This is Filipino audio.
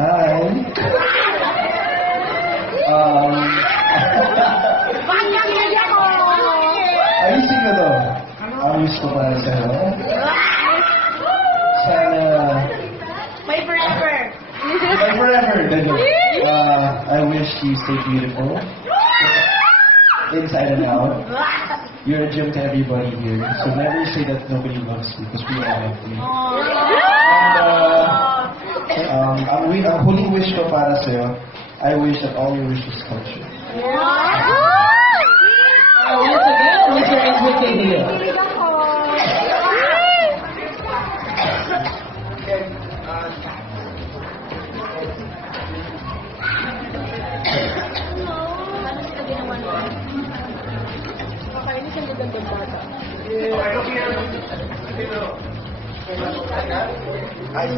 Hi. Ayusin ko to. Ayos ko para sa'yo. Sana... My forever. My forever. I wish you stay beautiful. Inside and out. You're a gem to everybody here. So never say that nobody loves you because we all love you. And ang huling wish ko para sa'yo, I wish that all your wishes come true. Once again, Mr. Edwin Hill. Kakainis ang gandang bata. Ay,